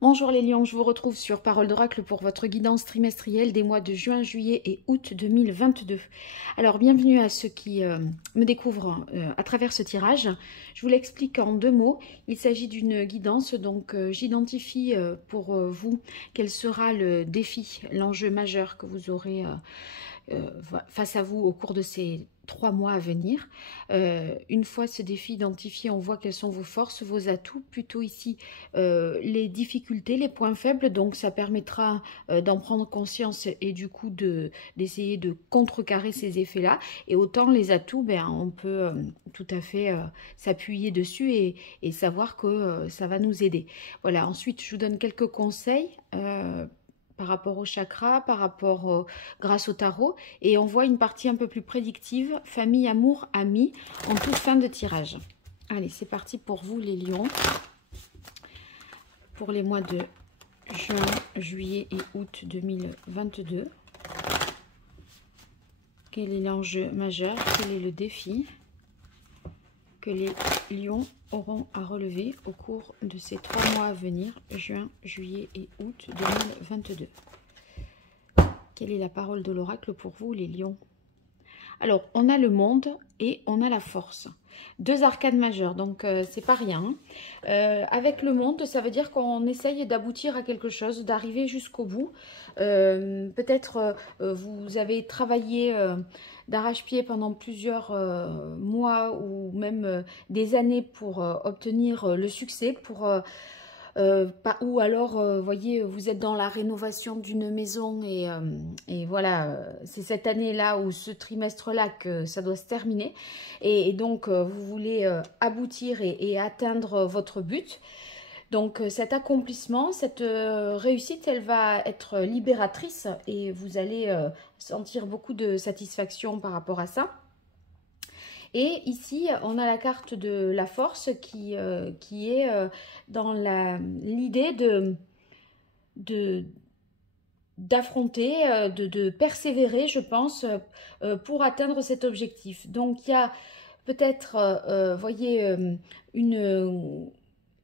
Bonjour les lions, je vous retrouve sur Parole d'Oracle pour votre guidance trimestrielle des mois de juin, juillet et août 2022. Alors bienvenue à ceux qui me découvrent à travers ce tirage. Je vous l'explique en deux mots. Il s'agit d'une guidance, donc j'identifie pour vous quel sera le défi, l'enjeu majeur que vous aurez face à vous au cours de ces 3 mois à venir. Une fois ce défi identifié, on voit quelles sont vos forces, vos atouts, plutôt ici les difficultés, les points faibles, donc ça permettra d'en prendre conscience et du coup d'essayer de contrecarrer ces effets-là. Et autant les atouts, ben, on peut tout à fait s'appuyer dessus et savoir que ça va nous aider. Voilà, ensuite je vous donne quelques conseils par rapport au chakra, par rapport grâce au tarot, et on voit une partie un peu plus prédictive, famille, amour, amis, en toute fin de tirage. Allez, c'est parti pour vous les lions, pour les mois de juin, juillet et août 2022. Quel est l'enjeu majeur? Quel est le défi que les lions auront à relever au cours de ces 3 mois à venir, juin, juillet et août 2022? Quelle est la parole de l'oracle pour vous, les lions? Alors, on a le monde et on a la force. Deux arcanes majeures, donc c'est pas rien. Avec le monde, ça veut dire qu'on essaye d'aboutir à quelque chose, d'arriver jusqu'au bout. Peut-être vous avez travaillé d'arrache-pied pendant plusieurs mois ou même des années pour obtenir le succès, pour... ou alors, voyez, vous êtes dans la rénovation d'une maison et voilà, c'est cette année-là ou ce trimestre-là que ça doit se terminer. Et donc, vous voulez aboutir et atteindre votre but. Donc, cet accomplissement, cette réussite, elle va être libératrice et vous allez sentir beaucoup de satisfaction par rapport à ça. Et ici, on a la carte de la force qui est dans l'idée d'affronter, de persévérer, je pense, pour atteindre cet objectif. Donc, il y a peut-être, voyez,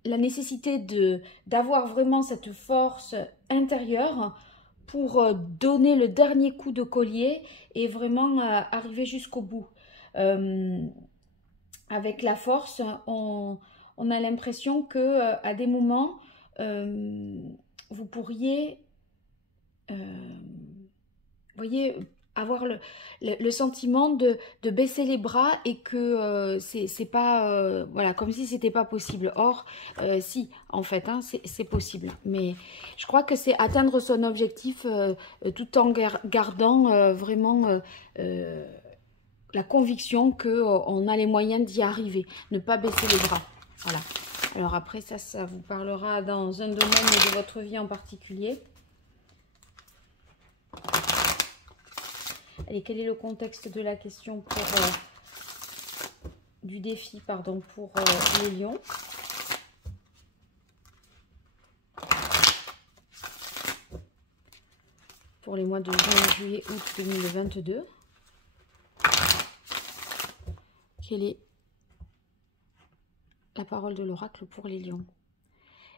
la nécessité d'avoir vraiment cette force intérieure pour donner le dernier coup de collier et vraiment arriver jusqu'au bout. Avec la force, on a l'impression que à des moments, vous pourriez, voyez, avoir le sentiment de baisser les bras et que c'est pas, voilà, comme si c'était pas possible. Or, si, en fait, hein, c'est possible. Mais je crois que c'est atteindre son objectif tout en gardant vraiment la conviction qu'on a les moyens d'y arriver, ne pas baisser les bras. Voilà. Alors après, ça vous parlera dans un domaine de votre vie en particulier. Allez, quel est le contexte de la question pour du défi, pardon, pour les lions? Pour les mois de juin, juillet, août 2022. Quelle est la parole de l'oracle pour les lions?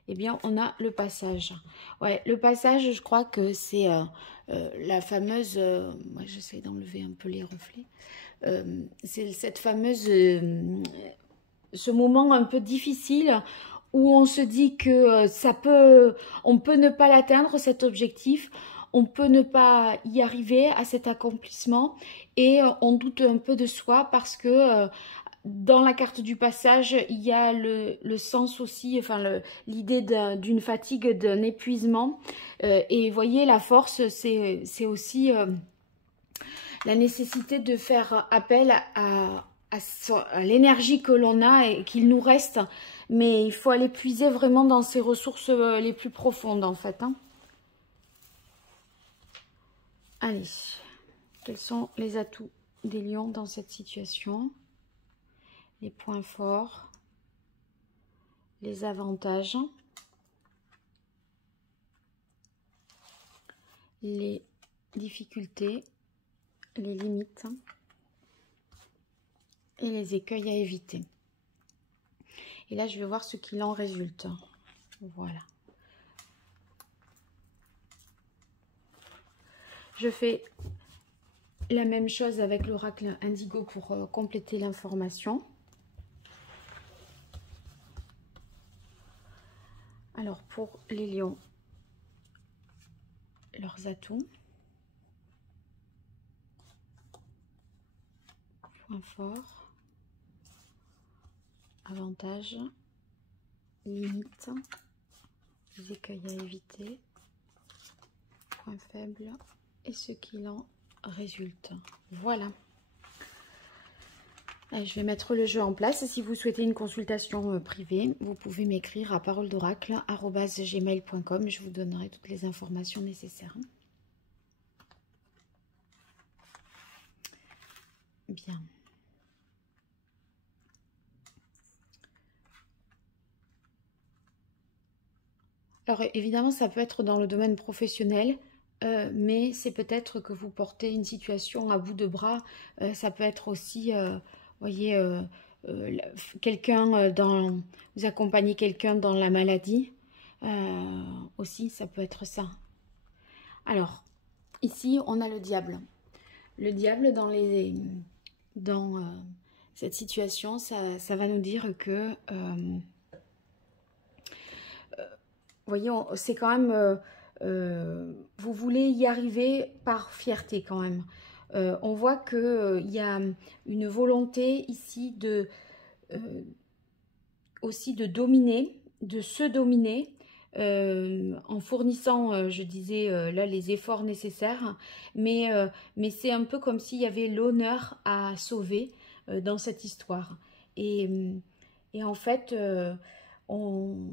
Eh bien, on a le passage. Ouais, le passage, je crois que c'est la fameuse... moi, j'essaie d'enlever un peu les reflets. C'est cette fameuse... ce moment un peu difficile où on se dit que on peut ne pas l'atteindre, cet objectif. On peut ne pas y arriver à cet accomplissement. Et on doute un peu de soi parce que... dans la carte du passage, il y a le sens aussi, enfin l'idée d'une fatigue, d'un épuisement. Et vous voyez, la force, c'est aussi la nécessité de faire appel à l'énergie que l'on a et qu'il nous reste. Mais il faut aller puiser vraiment dans ses ressources les plus profondes, en fait. Hein. Allez, quels sont les atouts des lions dans cette situation ? Les points forts, les avantages, les difficultés, les limites et les écueils à éviter. Et là, je vais voir ce qu'il en résulte. Voilà. Je fais la même chose avec l'oracle indigo pour compléter l'information. Alors pour les lions, leurs atouts, points forts, avantages, limites, les écueils à éviter, points faibles et ce qu'il en résulte. Voilà. Je vais mettre le jeu en place. Si vous souhaitez une consultation privée, vous pouvez m'écrire à paroledoracle@gmail.com. Je vous donnerai toutes les informations nécessaires. Bien. Alors évidemment, ça peut être dans le domaine professionnel, mais c'est peut-être que vous portez une situation à bout de bras. Ça peut être aussi, voyez, quelqu'un vous accompagnez quelqu'un dans la maladie. Aussi, ça peut être ça. Alors, ici, on a le diable. Le diable dans cette situation, ça va nous dire que... vous voyez, c'est quand même, vous voulez y arriver par fierté quand même. On voit qu'il y a une volonté ici aussi de dominer, de se dominer, en fournissant, je disais, là, les efforts nécessaires. Mais c'est un peu comme s'il y avait l'honneur à sauver dans cette histoire. Et en fait, vous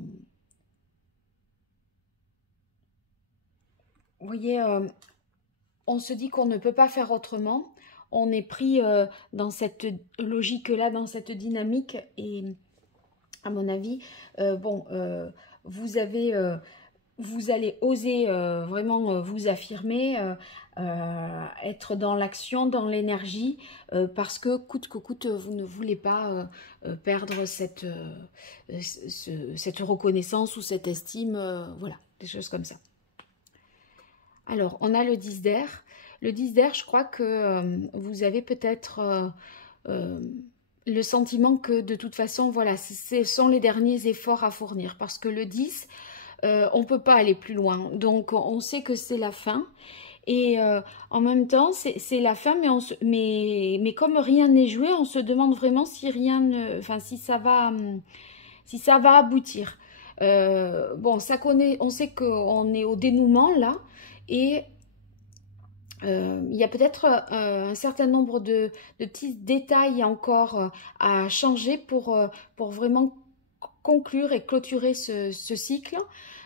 voyez, on se dit qu'on ne peut pas faire autrement. On est pris dans cette logique-là, dans cette dynamique. Et à mon avis, bon, vous allez oser vraiment vous affirmer, être dans l'action, dans l'énergie, parce que coûte que coûte, vous ne voulez pas perdre cette reconnaissance ou cette estime, voilà, des choses comme ça. Alors, on a le 10 d'air. Le 10 d'air, je crois que vous avez peut-être le sentiment que de toute façon, voilà, ce sont les derniers efforts à fournir. Parce que le 10, on ne peut pas aller plus loin. Donc, on sait que c'est la fin. Et en même temps, c'est la fin, mais comme rien n'est joué, on se demande vraiment si rien ne, enfin, si ça va aboutir. Bon, on sait qu'on est au dénouement là. Et il y a peut-être un certain nombre de petits détails encore à changer pour vraiment conclure et clôturer ce cycle.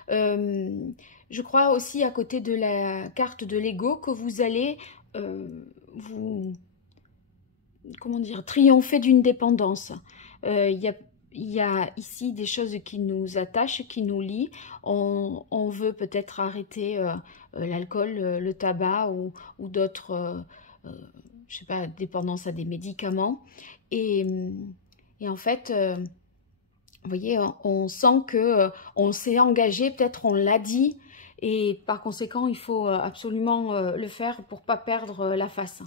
Je crois aussi à côté de la carte de l'ego que vous allez comment dire, triompher d'une dépendance. Il y a ici des choses qui nous attachent, qui nous lient. On veut peut-être arrêter l'alcool, le tabac ou d'autres, je sais pas, dépendance à des médicaments. Et en fait, vous voyez, on sent que on s'est engagé, peut-être on l'a dit, et par conséquent, il faut absolument le faire pour pas perdre la face.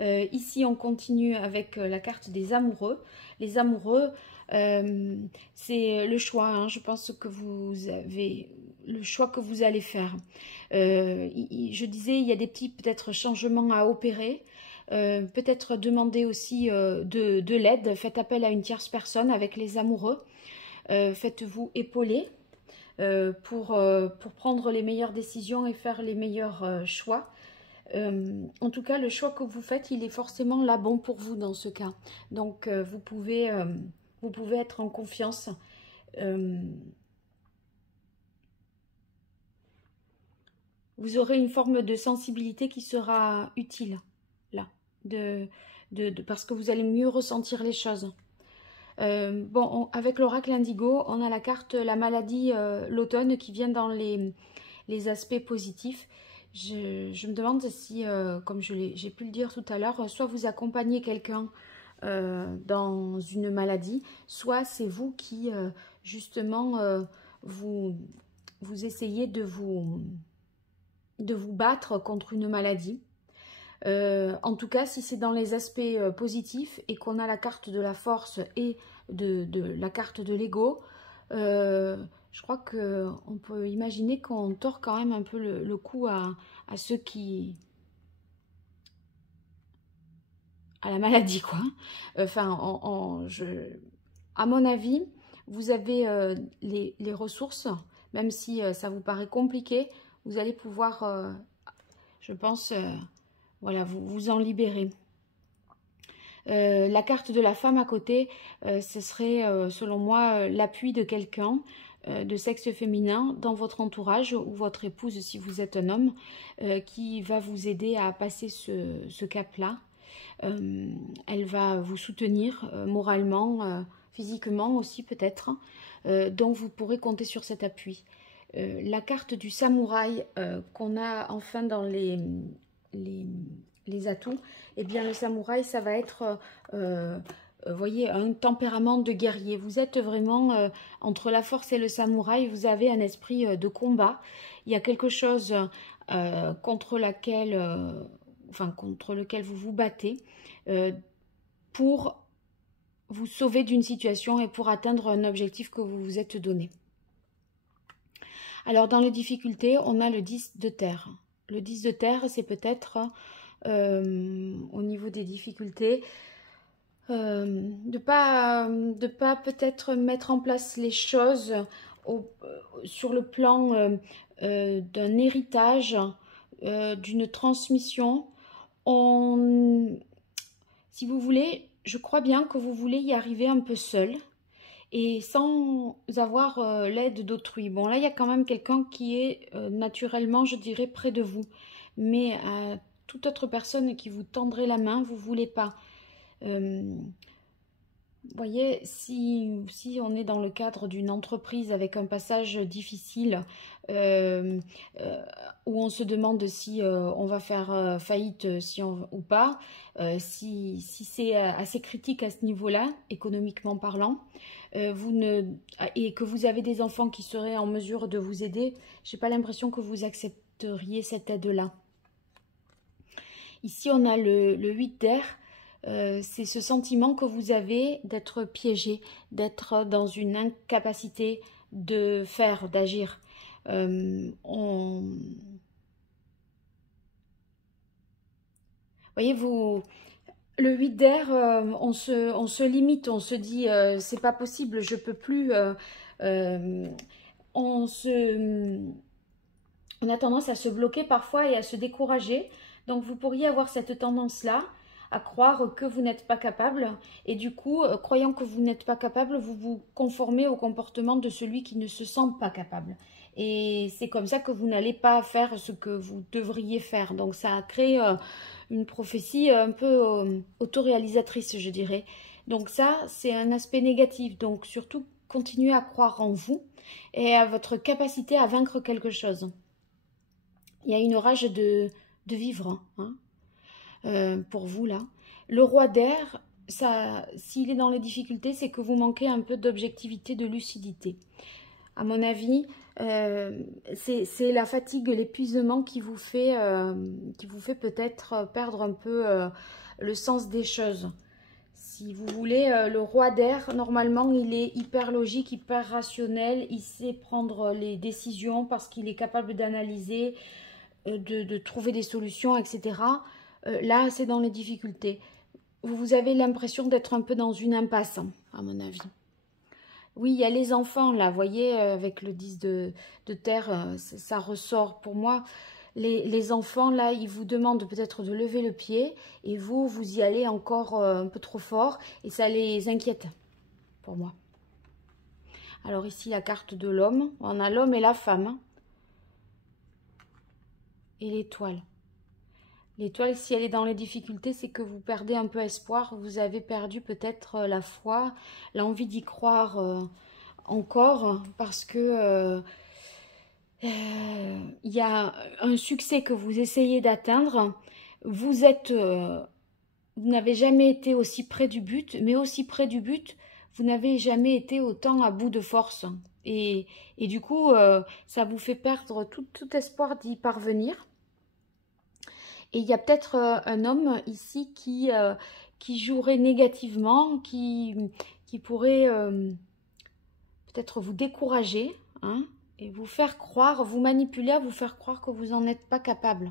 Ici, on continue avec la carte des amoureux. Les amoureux, c'est le choix. Hein, je pense que vous avez le choix que vous allez faire. Je disais, il y a des petits peut-être changements à opérer. Peut-être demander aussi de l'aide. Faites appel à une tierce personne avec les amoureux. Faites-vous épauler pour prendre les meilleures décisions et faire les meilleurs choix. En tout cas, le choix que vous faites, il est forcément là bon pour vous dans ce cas. Donc, vous pouvez être en confiance. Vous aurez une forme de sensibilité qui sera utile, là, parce que vous allez mieux ressentir les choses. Bon, avec l'oracle indigo, on a la carte la maladie, l'automne qui vient dans les aspects positifs. Je me demande si, comme j'ai pu le dire tout à l'heure, soit vous accompagnez quelqu'un dans une maladie, soit c'est vous qui, justement, vous essayez de vous battre contre une maladie. En tout cas, si c'est dans les aspects positifs et qu'on a la carte de la force et de la carte de l'ego, je crois qu'on peut imaginer qu'on tord quand même un peu le cou à ceux qui... à la maladie, quoi. Enfin, à mon avis, vous avez les ressources, même si ça vous paraît compliqué, vous allez pouvoir, je pense, voilà, vous en libérer. La carte de la femme à côté, ce serait, selon moi, l'appui de quelqu'un de sexe féminin dans votre entourage ou votre épouse si vous êtes un homme, qui va vous aider à passer ce cap-là. Elle va vous soutenir moralement, physiquement aussi peut-être, donc vous pourrez compter sur cet appui. La carte du samouraï qu'on a enfin dans les atouts, eh bien le samouraï, ça va être, voyez, un tempérament de guerrier. Vous êtes vraiment entre la force et le samouraï, vous avez un esprit de combat. Il y a quelque chose contre lequel vous vous battez pour vous sauver d'une situation et pour atteindre un objectif que vous vous êtes donné. Alors dans les difficultés, on a le 10 de terre. Le 10 de terre, c'est peut-être au niveau des difficultés, de pas peut-être mettre en place les choses sur le plan d'un héritage, d'une transmission. Si vous voulez, je crois bien que vous voulez y arriver un peu seul et sans avoir l'aide d'autrui. Bon, là, il y a quand même quelqu'un qui est naturellement, je dirais, près de vous. Mais à toute autre personne qui vous tendrait la main, vous ne voulez pas. Vous voyez, si on est dans le cadre d'une entreprise avec un passage difficile, où on se demande si on va faire faillite ou pas, si c'est assez critique à ce niveau-là, économiquement parlant, et que vous avez des enfants qui seraient en mesure de vous aider, je n'ai pas l'impression que vous accepteriez cette aide-là. Ici, on a le 8 d'air. C'est ce sentiment que vous avez d'être piégé, d'être dans une incapacité de faire, d'agir. Voyez, le 8 d'air, on se limite, on se dit c'est pas possible, je peux plus. On a tendance à se bloquer parfois et à se décourager. Donc vous pourriez avoir cette tendance-là à croire que vous n'êtes pas capable et du coup, croyant que vous n'êtes pas capable, vous vous conformez au comportement de celui qui ne se sent pas capable. Et c'est comme ça que vous n'allez pas faire ce que vous devriez faire. Donc ça crée une prophétie un peu autoréalisatrice, je dirais. Donc ça, c'est un aspect négatif. Donc surtout, continuez à croire en vous et à votre capacité à vaincre quelque chose. Il y a une rage de vivre, hein. Pour vous là. Le roi d'air, s'il est dans les difficultés, c'est que vous manquez un peu d'objectivité, de lucidité. À mon avis, c'est la fatigue, l'épuisement qui vous fait peut-être perdre un peu le sens des choses. Si vous voulez, le roi d'air, normalement, il est hyper logique, hyper rationnel, il sait prendre les décisions parce qu'il est capable d'analyser, de trouver des solutions, etc. Là, c'est dans les difficultés. Vous avez l'impression d'être un peu dans une impasse, à mon avis. Oui, il y a les enfants, là, vous voyez, avec le 10 de terre, ça ressort. Pour moi, les enfants, là, ils vous demandent peut-être de lever le pied, et vous y allez encore un peu trop fort, et ça les inquiète, pour moi. Alors ici, la carte de l'homme. On a l'homme et la femme. Et l'étoile. L'étoile, si elle est dans les difficultés, c'est que vous perdez un peu espoir. Vous avez perdu peut-être la foi, l'envie d'y croire encore. Parce que il y a un succès que vous essayez d'atteindre. Vous n'avez jamais été aussi près du but. Mais aussi près du but, vous n'avez jamais été autant à bout de force. Et du coup, ça vous fait perdre tout espoir d'y parvenir. Et il y a peut-être un homme ici qui jouerait négativement, qui pourrait peut-être vous décourager, hein, et vous faire croire, vous manipuler à vous faire croire que vous n'en êtes pas capable.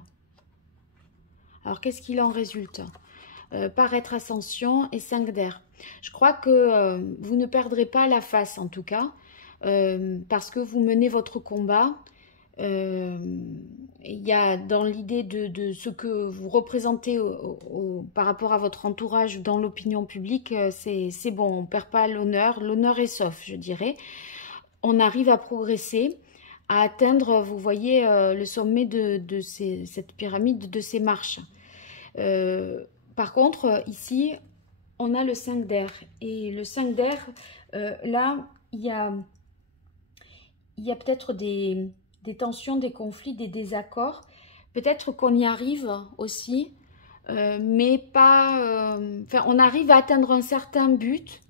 Alors, qu'est-ce qu'il en résulte? Paraître ascension et 5 d'air. Je crois que vous ne perdrez pas la face, en tout cas, parce que vous menez votre combat. Il y a dans l'idée de ce que vous représentez par rapport à votre entourage dans l'opinion publique, c'est bon, on ne perd pas l'honneur est sauf, je dirais. On arrive à progresser, à atteindre, vous voyez, le sommet de cette pyramide, de ces marches. Par contre, ici, on a le 5 d'air. Et le 5 d'air, là, il y a peut-être des tensions, des conflits, des désaccords. Peut-être qu'on y arrive aussi, mais pas... enfin, on arrive à atteindre un certain but,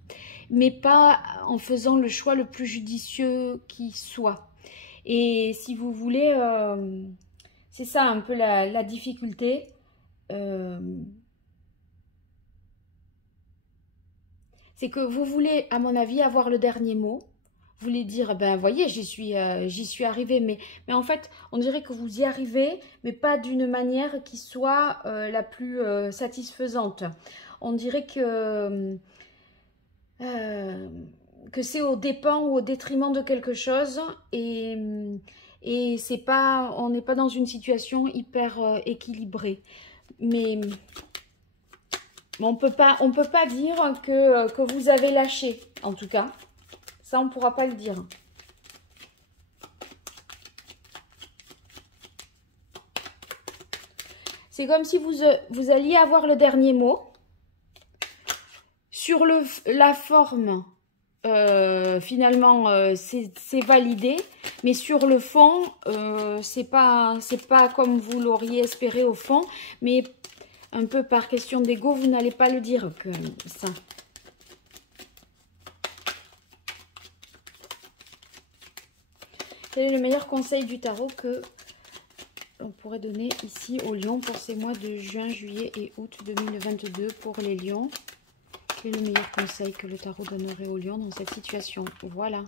mais pas en faisant le choix le plus judicieux qui soit. Et si vous voulez, c'est ça un peu la difficulté. C'est que vous voulez, à mon avis, avoir le dernier mot. Vous voulez dire, ben voyez, j'y suis arrivée, mais en fait, on dirait que vous y arrivez, mais pas d'une manière qui soit la plus satisfaisante. On dirait que c'est au dépens ou au détriment de quelque chose, et c'est pas, on n'est pas dans une situation hyper équilibrée. Mais on peut pas dire que vous avez lâché, en tout cas. Ça, on ne pourra pas le dire. C'est comme si vous alliez avoir le dernier mot. Sur la forme, finalement, c'est validé. Mais sur le fond, c'est pas comme vous l'auriez espéré au fond. Mais un peu par question d'ego, vous n'allez pas le dire que ça. Quel est le meilleur conseil du tarot que on pourrait donner ici aux lions pour ces mois de juin, juillet et août 2022 pour les lions? Quel est le meilleur conseil que le tarot donnerait aux lions dans cette situation? Voilà.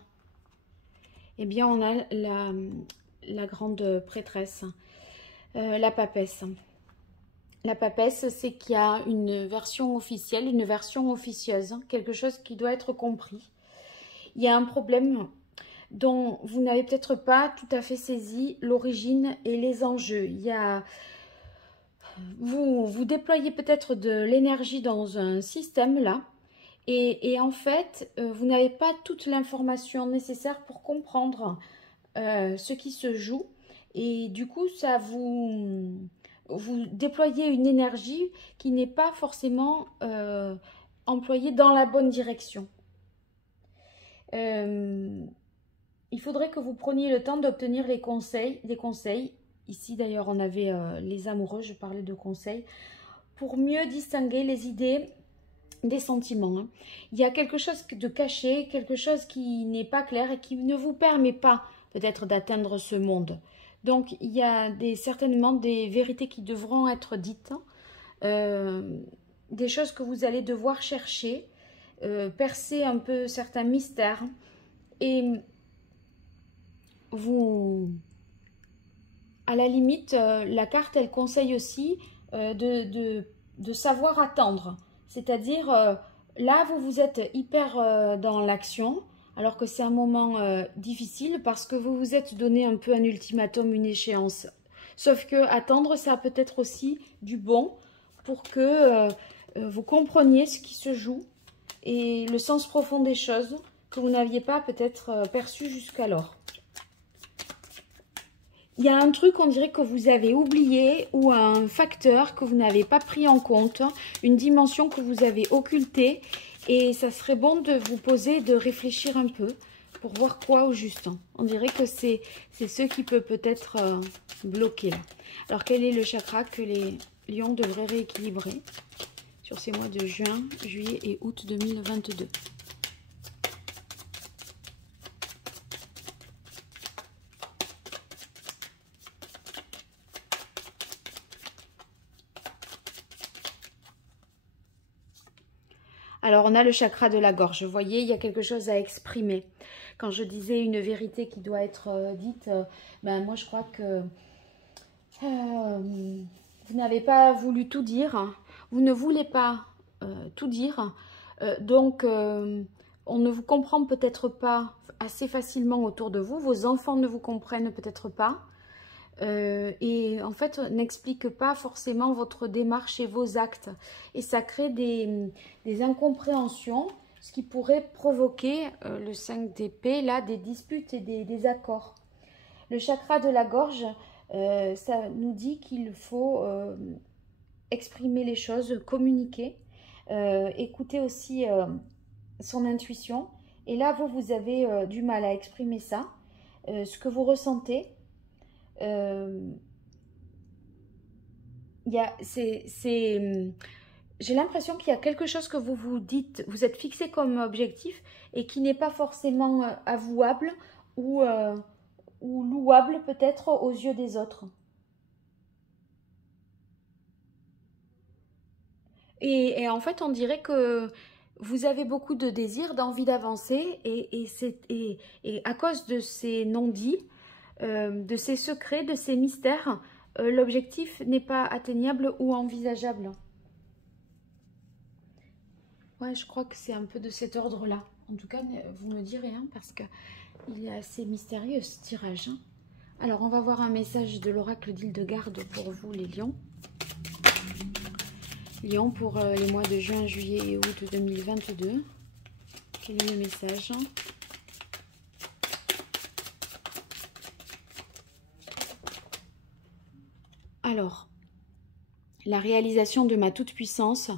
Eh bien, on a la grande prêtresse, la papesse. La papesse, c'est qu'il y a une version officielle, une version officieuse, quelque chose qui doit être compris. Il y a un problème dont vous n'avez peut-être pas tout à fait saisi l'origine et les enjeux. Il y a, vous déployez peut-être de l'énergie dans un système là, et en fait, vous n'avez pas toute l'information nécessaire pour comprendre ce qui se joue, et du coup, ça vous déployez une énergie qui n'est pas forcément employée dans la bonne direction. Il faudrait que vous preniez le temps d'obtenir des conseils. Ici, d'ailleurs, on avait les amoureux, je parlais de conseils, pour mieux distinguer les idées des sentiments. Hein. Il y a quelque chose de caché, quelque chose qui n'est pas clair et qui ne vous permet pas peut-être d'atteindre ce monde. Donc, il y a certainement des vérités qui devront être dites, des choses que vous allez devoir chercher, percer un peu certains mystères. Et vous, à la limite, la carte, elle conseille aussi de savoir attendre. C'est-à-dire, là, vous êtes hyper dans l'action, alors que c'est un moment difficile parce que vous vous êtes donné un peu un ultimatum, une échéance. Sauf que attendre, ça a peut-être aussi du bon pour que vous compreniez ce qui se joue et le sens profond des choses que vous n'aviez pas peut-être perçu jusqu'alors. Il y a un truc, on dirait que vous avez oublié, ou un facteur que vous n'avez pas pris en compte, une dimension que vous avez occultée, et ça serait bon de vous poser, de réfléchir un peu pour voir quoi au juste. On dirait que c'est ce qui peut peut-être bloquer là. Alors, quel est le chakra que les lions devraient rééquilibrer sur ces mois de juin, juillet et août 2022? Alors, on a le chakra de la gorge. Vous voyez, il y a quelque chose à exprimer. Quand je disais une vérité qui doit être dite, ben moi, je crois que vous n'avez pas voulu tout dire. Vous ne voulez pas tout dire. Donc, on ne vous comprend peut-être pas assez facilement autour de vous. Vos enfants ne vous comprennent peut-être pas. Et en fait, n'explique pas forcément votre démarche et vos actes. Et ça crée des incompréhensions, ce qui pourrait provoquer, le 5 d'épée, là, des disputes et des désaccords. Le chakra de la gorge, ça nous dit qu'il faut exprimer les choses, communiquer, écouter aussi son intuition. Et là, vous avez du mal à exprimer ça, ce que vous ressentez. J'ai l'impression qu'il y a quelque chose que vous vous dites, vous êtes fixé comme objectif et qui n'est pas forcément avouable ou louable peut-être aux yeux des autres. Et en fait, on dirait que vous avez beaucoup de désir, d'envie d'avancer et à cause de ces non-dits, de ces secrets, de ces mystères, l'objectif n'est pas atteignable ou envisageable. Ouais, je crois que c'est un peu de cet ordre-là. En tout cas, vous me direz, hein, parce qu'il est assez mystérieux ce tirage. Hein. Alors, on va voir un message de l'oracle d'Hildegarde pour vous, les lions. Lions pour les mois de juin, juillet et août 2022. Quel est le message ? Alors, la réalisation de ma toute-puissance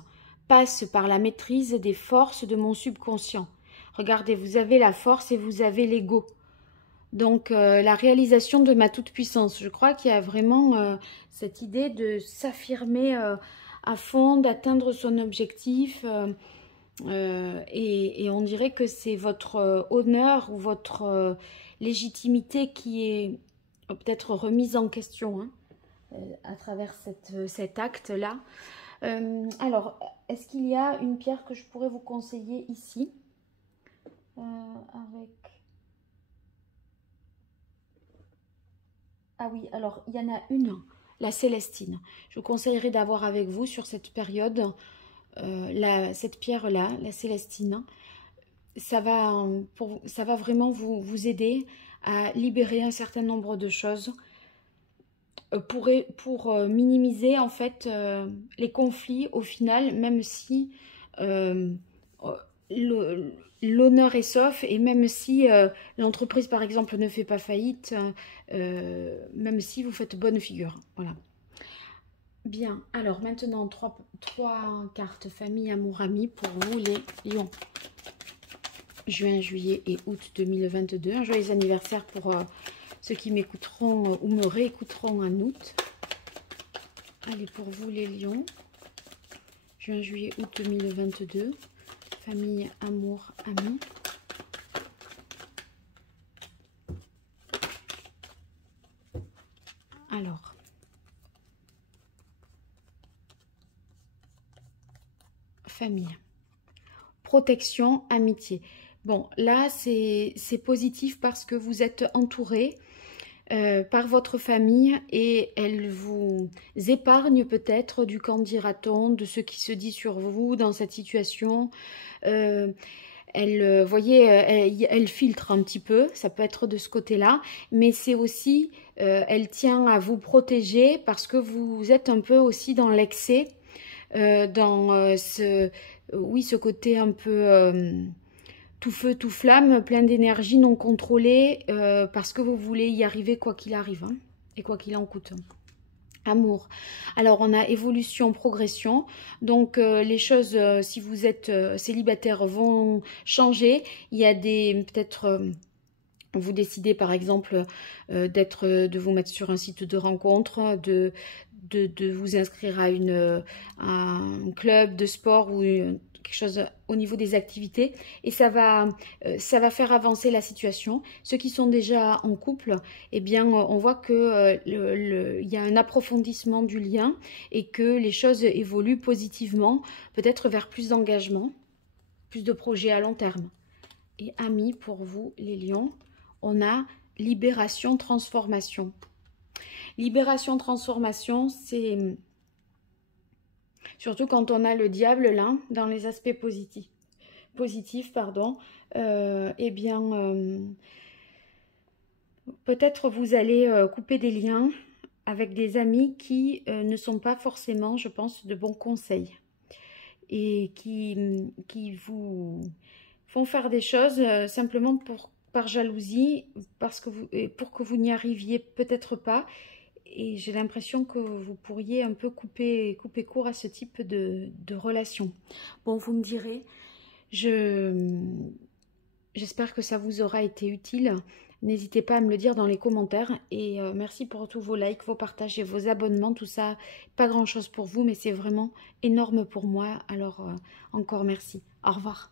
passe par la maîtrise des forces de mon subconscient. Regardez, vous avez la force et vous avez l'ego. Donc, la réalisation de ma toute-puissance. Je crois qu'il y a vraiment cette idée de s'affirmer à fond, d'atteindre son objectif. Et on dirait que c'est votre honneur ou votre légitimité qui est peut-être remise en question, hein, à travers cet acte-là. Alors, est-ce qu'il y a une pierre que je pourrais vous conseiller ici avec... Ah oui, alors, il y en a une, la Célestine. Je vous conseillerais d'avoir avec vous sur cette période cette pierre-là, la Célestine. Ça va vraiment vous aider à libérer un certain nombre de choses pour minimiser en fait les conflits au final, même si l'honneur est sauf et même si l'entreprise par exemple ne fait pas faillite, même si vous faites bonne figure. Voilà. Bien, alors maintenant trois cartes famille, amour, amis pour vous les lions. Juin, juillet et août 2022. Un joyeux anniversaire pour ceux qui m'écouteront ou me réécouteront en août. Allez, pour vous les lions. Juin, juillet, août 2022. Famille, amour, amis. Alors. Famille. Protection, amitié. Bon, là, c'est positif parce que vous êtes entouré par votre famille et elle vous épargne peut-être du qu'en dira-t-on, de ce qui se dit sur vous dans cette situation. Voyez, elle filtre un petit peu, ça peut être de ce côté-là, mais c'est aussi, elle tient à vous protéger parce que vous êtes un peu aussi dans l'excès, dans ce côté un peu tout feu, tout flamme, plein d'énergie non contrôlée, parce que vous voulez y arriver quoi qu'il arrive, hein, et quoi qu'il en coûte. Amour. Alors, on a évolution, progression. Donc, les choses, si vous êtes célibataire, vont changer. Il y a peut-être... vous décidez par exemple de vous mettre sur un site de rencontre, de vous inscrire à un club de sport ou quelque chose au niveau des activités et ça va faire avancer la situation. Ceux qui sont déjà en couple, eh bien, on voit que il y a un approfondissement du lien et que les choses évoluent positivement, peut-être vers plus d'engagement. plus de projets à long terme. Et amis, pour vous, les lions, on a libération, transformation. Libération, transformation, c'est surtout quand on a le diable là, dans les aspects positifs, pardon, eh bien, peut-être vous allez couper des liens avec des amis qui ne sont pas forcément, je pense, de bons conseils et qui vous font faire des choses simplement par jalousie, parce que pour que vous n'y arriviez peut-être pas. Et j'ai l'impression que vous pourriez un peu couper court à ce type de relation. Bon, vous me direz, j'espère que ça vous aura été utile. N'hésitez pas à me le dire dans les commentaires. Et merci pour tous vos likes, vos partages et vos abonnements. Tout ça, pas grand-chose pour vous, mais c'est vraiment énorme pour moi. Alors, encore merci. Au revoir.